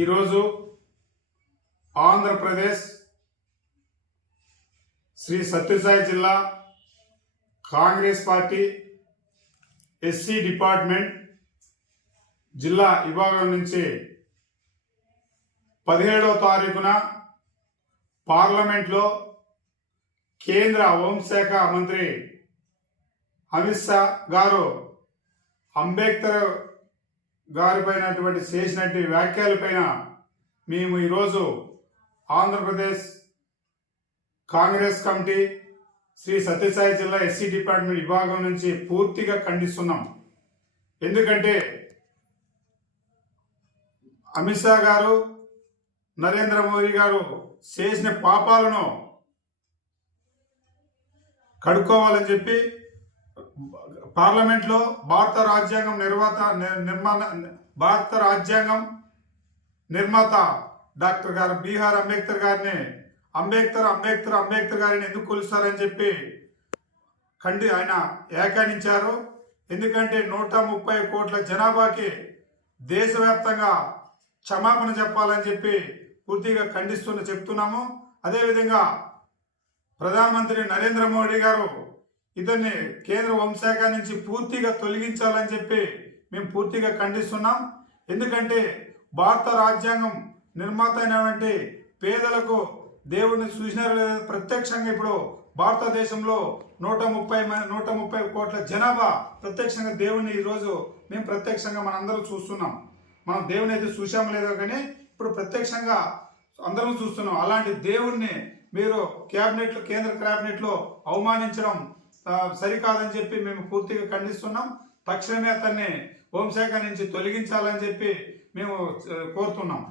ఈరోజు ఆంధ్రప్రదేశ్ శ్రీ సత్యసాయి జిల్లా Congress party SC department జిల్లా విభాగం నుంచి 17వ తారీఖున పార్లమెంట్లో కేంద్ర హోంశాఖ మంత్రి అమిత్ షా గారు అంబేద్కర్ గారిపైనటువంటి చేసినటువంటి వ్యాఖ్యలపైన మేము ఈరోజు ఆంధ్రప్రదేశ్ కాంగ్రెస్ కమిటీ శ్రీ సత్యసాయి జిల్లా ఎస్సీ డిపార్ట్మెంట్ విభాగం నుంచి పూర్తిగా ఖండిస్తున్నాం. ఎందుకంటే అమిత్ షా గారు నరేంద్ర మోదీ గారు చేసిన పాపాలను కడుక్కోవాలని చెప్పి పార్లమెంట్లో భారత రాజ్యాంగం నిర్మాత డాక్టర్ గారు బిఆర్ అంబేద్కర్ గారిని అంబేద్కర్ గారిని ఎందుకు కొలుస్తారని చెప్పి ఆయన వ్యాఖ్యానించారు. ఎందుకంటే 130 కోట్ల జనాభాకి దేశవ్యాప్తంగా క్షమాపణ చెప్పాలని చెప్పి పూర్తిగా చెప్తున్నాము. అదేవిధంగా ప్రధానమంత్రి నరేంద్ర మోడీ గారు ఇతన్ని కేంద్ర హోంశాఖ నుంచి పూర్తిగా తొలగించాలని చెప్పి మేము పూర్తిగా ఖండిస్తున్నాం. ఎందుకంటే భారత రాజ్యాంగం నిర్మాత అయినటువంటి పేదలకు దేవుడిని చూసినారు లేదా ప్రత్యక్షంగా ఇప్పుడు భారతదేశంలో 130 కోట్ల జనాభా ప్రత్యక్షంగా దేవుడిని ఈరోజు మేము ప్రత్యక్షంగా మనందరూ చూస్తున్నాం. మనం దేవుని అయితే చూసాము లేదో కానీ ఇప్పుడు ప్రత్యక్షంగా అందరం చూస్తున్నాం. అలాంటి దేవుణ్ణి మీరు కేంద్ర క్యాబినెట్లో అవమానించడం సరికాదని చెప్పి మేము పూర్తిగా ఖండిస్తున్నాం. తక్షణమే అతన్ని హోంశాఖ నుంచి తొలగించాలని చెప్పి మేము కోరుతున్నాం.